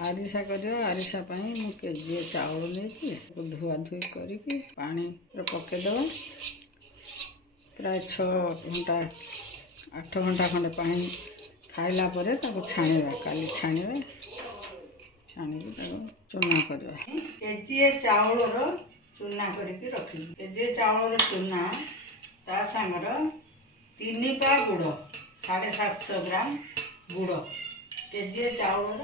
आरिसा आरिसा मु केजी चाउल नहीं धुआ धुई करके पानी पकईदे प्राय 6 घंटा 8 घंटा खंडे पानी खाइला परे ताको छाणीबा काली छाणीबा छाणीकी चूना करवा केजी चाउल चूना करके रखी केजी चाउल चूना ता सांगर 3 पा गुड़ 750 ग्राम गुड़ केजी चाउल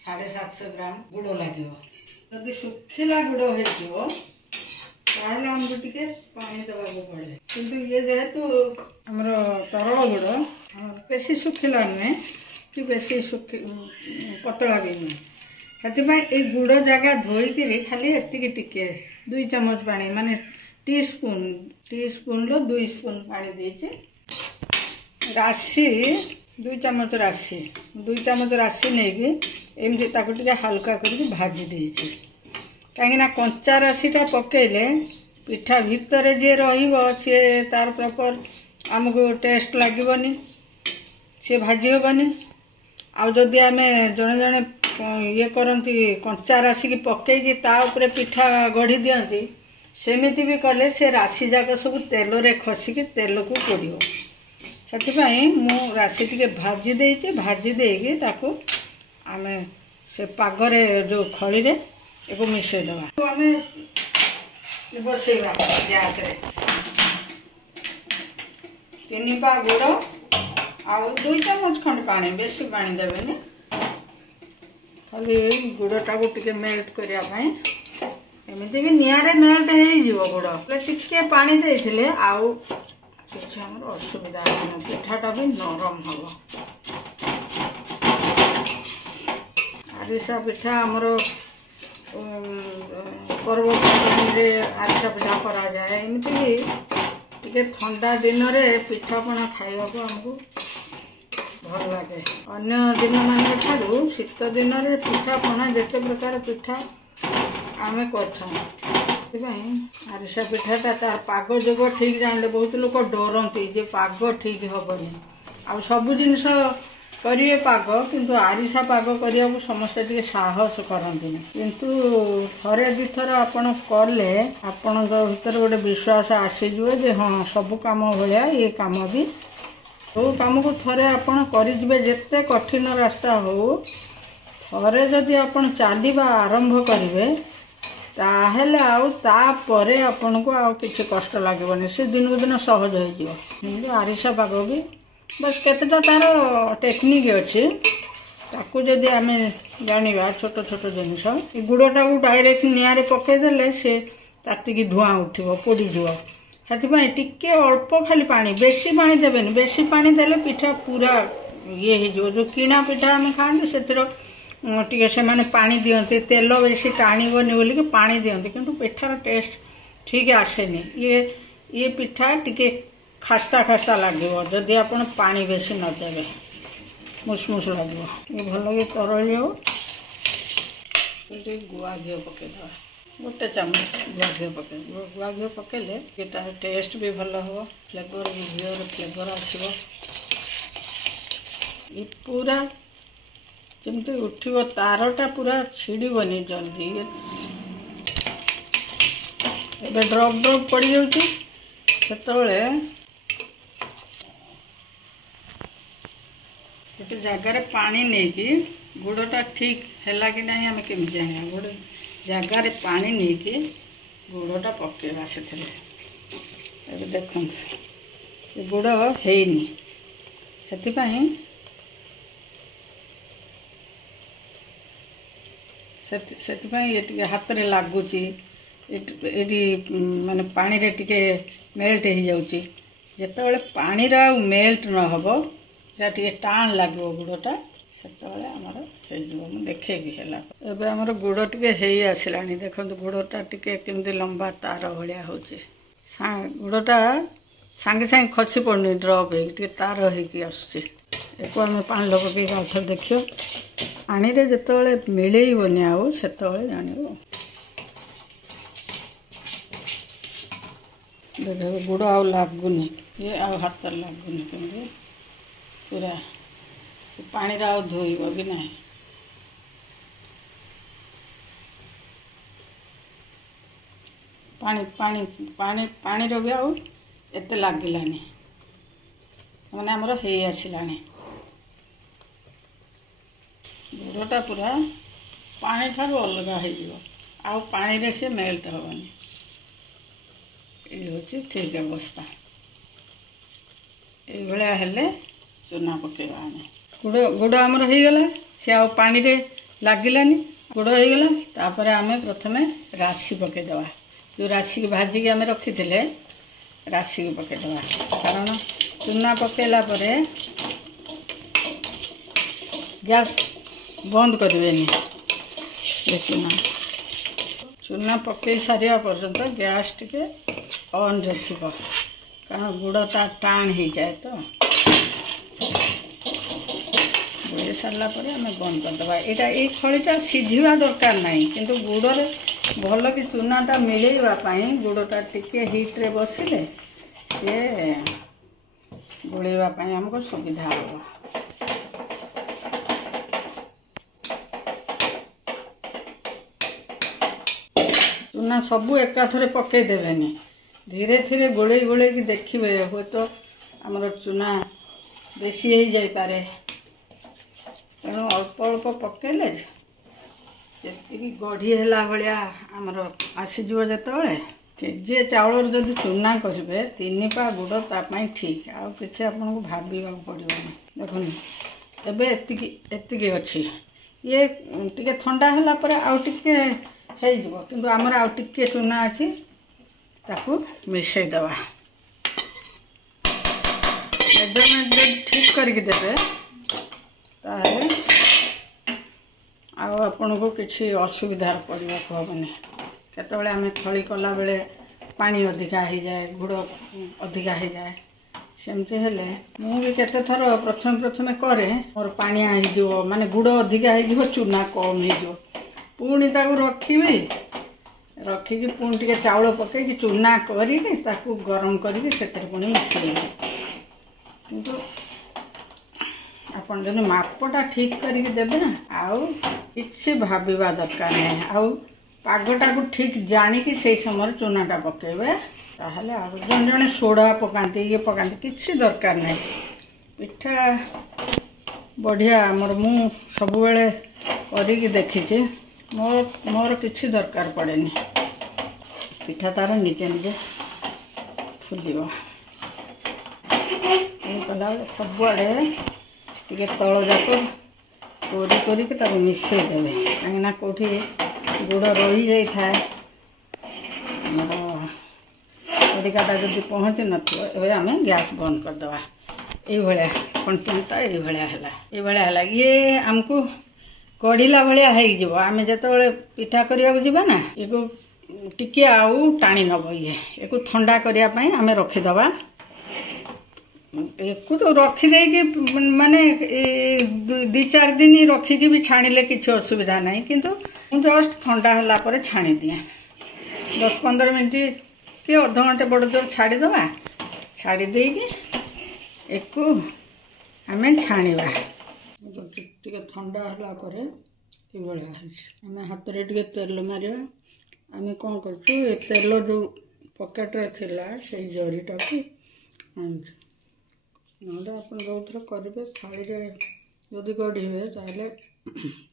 750 ग्राम गुड़ लगे जदि सुखिला गुड़ हो आमको टे पानी देवाक पड़े किंतु ये जेहेतु आमर तरल गुड़ बेसी सुखिला नुहे कि बेसी पतला भी नुहे से गुड़ जगह धोईक खाली एति टिके 2 चम्मच पानी माने टी स्पून रो 2 स्पून पानी देचे राशि 2 चम्मच राशि 2 चम्मच राशि नहीं एमती टे हल्का करके भाजी देचे कहीं कंचा राशिटा पकेले पिठा भितर जे सी तार प्रॉपर आमको टेस्ट लगनी सी भाजी हेनी आउ जदि आम जड़े जड़े ये करती कंचा राशि की पकईकी ताऊपर पिठा गढ़ी दियंती सेमिति भी कले से राशि जाक सब तेल रे खसिकी तेल को पोड़ो से मु राशि टे भाजी देची भाजी देकी ताको आम से पागरे जो खड़ी रे एको मिसईदे तो आम बसईवा गैस 3 पा गुड़ आउ 2 चम्मच खंड पानी बेसी पानी देवे खाली गुड़टा को टिके मेल्ट करने एमती भी निआरे मेल्ट हो गुड़ टिके पानी देथिले आउ किसी आम असुविधा पिठाटा भी नरम हम आरिसा पिठा आमर पर्वपर्वाणी आरिसा पिठा करा जाए एमती भी टिके ठंडा दिन में पिठापणा खाइबा को हमको भल लगे अन्य दिन मान ठारू शीत दिन में पिठापणा जिते प्रकार पिठा आम कर आरिसा पिठाटा तार पाग जोग ठीक जानले बहुत लोग डरती जे पाग ठीक हेनी आ सब जिनस करेंगे पाग किंतु आरिसा पाग करने को समस्ते टे साहस करती किंतु थरे दी थर आपन कले आपण भीतर गोटे विश्वास आसीज जे हाँ सब काम भाया ये काम भी जो कम को थरे आपन करेंगे जिते कठिन रास्ता हो थरे जदि आपन चलवा आरंभ करेंगे ताहले आउे आपन को आउ किसी कष्ट लगभग से दिन को दिन सहज हो आरिसा पाग भी बस केतेटा तार टेक्निक अच्छे ताकू जदि आम जाना छोट छोट जिनस गुड़टा को डायरेक्ट निआरे पकईदे से तातिकी धुआं उठो पोड़ीज से टिके अल्प खाली पानी बेसी पानी देवेनि बेसी पानी देले पिठा पूरा ये हो जो किणा पिठा आम खाते से से माने पानी दियंती तेल बेसी टाणीबनी बोलिक पानी दियंती किंतु पिठार टेस्ट ठीक आसेनी ये पिठा टिके खास्ता खास्ता लगे जदि आप पानी बेसी नदेवे मुसमुस लगे ये भल कि तरल हो गुआ घी पकईदे गोटे चामच गुआ घी पकई गुआ घी पकईले तार टेस्ट भी भल हम फ्लेवर घीर फ्लेवर आसो ये पूरा जमती उठो तारटा पूरा छिड़बनी जल्दी ए ड्रप ड्रप पड़ जाते गोटे जगार पानी नहीं कि गुड़टा ठीक है कि नहीं आम केमी जाना गोटे जगार पानी नहीं कि गुड़टा पकेवा से देखो गुड़ हैनी से ये हाथ में लगुच माने पानी रे टिके मेल्ट हो जाऊँगी जिते पानी मेल्ट न हो टे टाण लगे गुड़टा से आमर देखेबी है आमर गुड़ टे आसला देखो गुड़टा टे केमती लंबा तार भाया हो गुड़टा सांगे सांगे खसी पड़नी ड्रप हो तार हो आम पानी पकई आउे देखियो पानी रे जिते मिलेबनी आउ से जान गुड़ आ लगुनि ये आ हाथ लगुनि केमती पूरा पानी रा धोइब भी ना पानी पानी पानी पानी भी आउ एत लगिलानी मैंने आमर हो आसलानी गुड़टा पूरा पानी ठार अलग हो पानी रे से मेल्ट हेनी ये हूँ ठीक अवस्था ये हेले चूना पकेवा आम गुड़ गुड़ आमर हो गला सी आ पानी रे लगिलानी गुड़ हो गला तापर आम प्रथमे राशि पकईदे जो राशि की भाजिकी आम रखी थे राशि को पकईदे कारण चूना पकेला परे गैस बंद करें चूना चूना पकई सारा पर्यंत गैस टिके ऑन रे थी कारण गुड़टा टाण हो जाए तो गोल सारा पर आम बंद करदे यहाँ ये खड़ीटा सीझा दरकार ना किंतु गुड़ भल कि चूनाटा मिलवाई गुड़टा टिके हिट्रे बसिले सी गोलवाई आमको सुविधा हम चूना सबू एकाथरे पकईदेनि धीरे धीरे गोले गोले कि देखिए हे तो आमर चूना बेसी हो जापे तेणु अल्प अल्प पकईले जी गढ़ी है भाया आमर आसीज जो केजे चाउल जदि चूना करेंगे 3 पा गुड़ तापाई ठीक आउ कि आपको भाविया पड़ो देखो एबे एतिकी अच्छी ये टिके ठंडा है आउ टिके हो आमर आउ टिके चूना अच्छी ताकू मिसईदे मेजरमेंट जब ठीक करके देवे ताहले आपण को किसी असुविधा पड़वा हेनी केतबेले आम खली कला बेले पानी अधिका हो जाए गुड़ अधिका हो जाए सेमती हेले मु भी केते थर प्रथम प्रथम करे मोर पानिया हो माने गुड़ अधिका हो चूना कम हो पुणी ताकू रखी रखिकी पुणी टिके चाउल पकईकी चूना करिकी ताकू गरम करिकी सेतिर पुणी मिसईबे किंतु आपन जने मापटा ठीक करके देबे ना आउ किसी भाविबा दरकार नहीं आउ पागटा को ठीक जानिकी से समय चूनाटा पकेबे ताहले आउ जन जने सोडा पकाती ये पकाती किसी दरकार नहीं पिठा बढ़िया आमर मु सब बेले करिकी देखी मोर किसी दरकार पड़ेनी पिठा तार निजे निजे फुलिबो कला सबुआड़े टे तल जाक कोरी कर मिसईदे कहीं कौटी गुड़ रही जाए कोरिकाटा जब पहुँची नए आम गैस बंद करदे ये कंटेन्टा ये ये आमको कढ़ीला भाया होम जो पिठा करने जावा ना ये टिके आउ टाणी नब ये ठंडा करने आम रखीदबा एक तो रखीदे माने 2-4 दिन रखिकी भी छाणिले किसी असुविधा नहीं किंतु जस्ट ठंडा है पर छाणी दिए 10-15 मिनट कि अध घंटे बड़ जोर छाड़ीदे छाड़ी देकी एक आम छाणीबा टे ठंडा है आम हाथ में टे तेल मार आम कौन कर तेल जो पकेट्रे थिला से जरीटा को ना आप जो थे करेंगे थाली जदि गढ़े ताले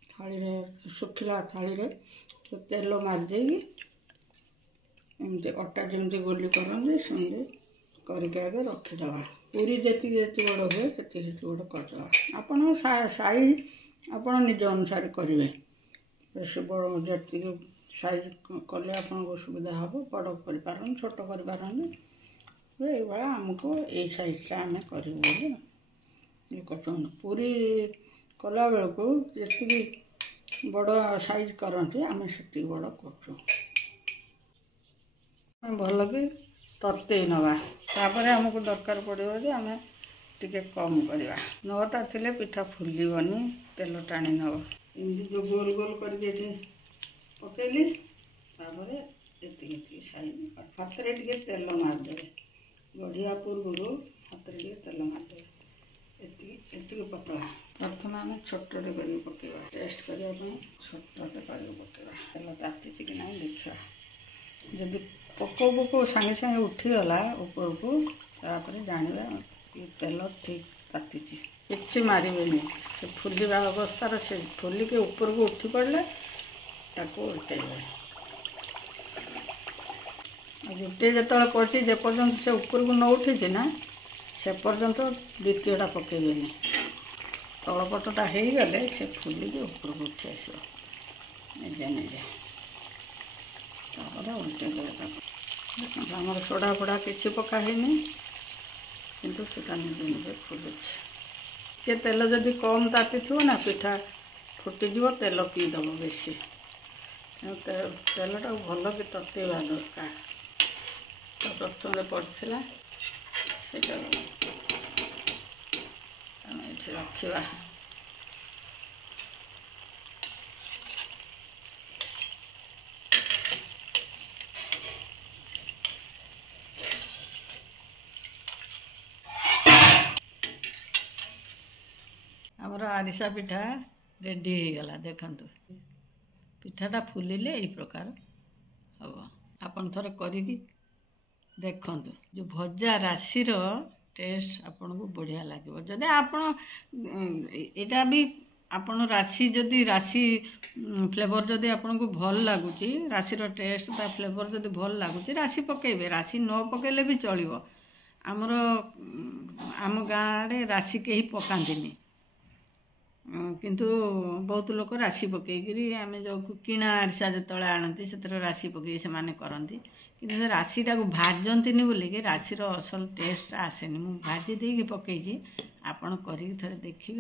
थाली सुखिला थाली तो तेल मारिदे एमती अटा जमी गोली करते सेमती करके आगे रखीदे पूरी जी बड़ हुए से बड़ करदे आपण साइज आप निज अनुसार करेंगे बेस बड़ जी साइज कले आपको सुविधा हम बड़ कर छोट कर ये आमको ये साइजटा आम कर पूरी कला बेलू जी बड़ साइज करती आम से बड़ कर भल कि ततेई नवा आमको दरकार पड़ो जे आम टे कम करवा नता थे पिठा फुलबनी तेल टाणी नब एमती जो गोल गोल करके पकईली ये साइज हाथ में टे तेल मारिदे गढ़िया पूर्व हाथ में तेल मारिदे एति पतला प्रथम आम छोटे कर पकेवा टेस्ट करने छोटे कर पकेवा तेल ताती कि ना देखा जदि पकौ पकौ सागे सागे उठीगला ऊपर को तापर जानिबा कि तेल ठीक ताती किसी मारे से फुलवा अवस्था से फुलिके ऊपर को उठी पड़े ताको उल्टेबे गोटे जो करपर्यंत से ऊपर को न उठी ना से पर्यंत द्वितीयटा पकेबेनि तलपटटा हो गले से फुलिके ऊपर को उठी आस निजे निजे उल्टे आमर सोडा फोड़ा किसी पकाही किंतु सेटा निजे निजे फुलुच के तेल जदि कम ताती थो ना पिठा फुटीज तेल पीदब बेसी तेलटा भल कि ततेवा दरकार तो प्रथम पड़ता से रखा आमर आरिसा पिठा रेडी हो गला देखंतु पिठाटा फुलिले यही प्रकार हम आपन थोड़े करिकी देखंतु जो भजा राशि टेस्ट आपन को बढ़िया लगे जदि आपन एटा भी आपन राशि जदि राशि फ्लेवर जदि आपन को भल लगुची राशि टेस्ट ता फ्लेवर जदि भल लगुची राशि पकेबे राशि न पकेले भी चलिबो आमर आम गाँव राशि कहीं पकांतिनी किंतु बहुत लोग राशि पकईकरी आम जो किणा आरिसा जो आणती से राशि पकई से माने करती कि राशिटा को भाजंतीनी बोलिकी राशि असल टेस्ट आसेनी मु भाजी देकी पकईची आपण करी थरे देखिए।